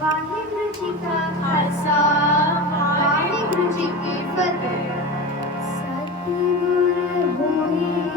ਵਾਹਿਗੁਰੂ ਜੀ ਕਾ ਖਾਲਸਾ ਵਾਹਿਗੁਰੂ ਜੀ ਕੀ ਫਤਿਹ। ਸਤਿਗੁਰ ਹੋਏ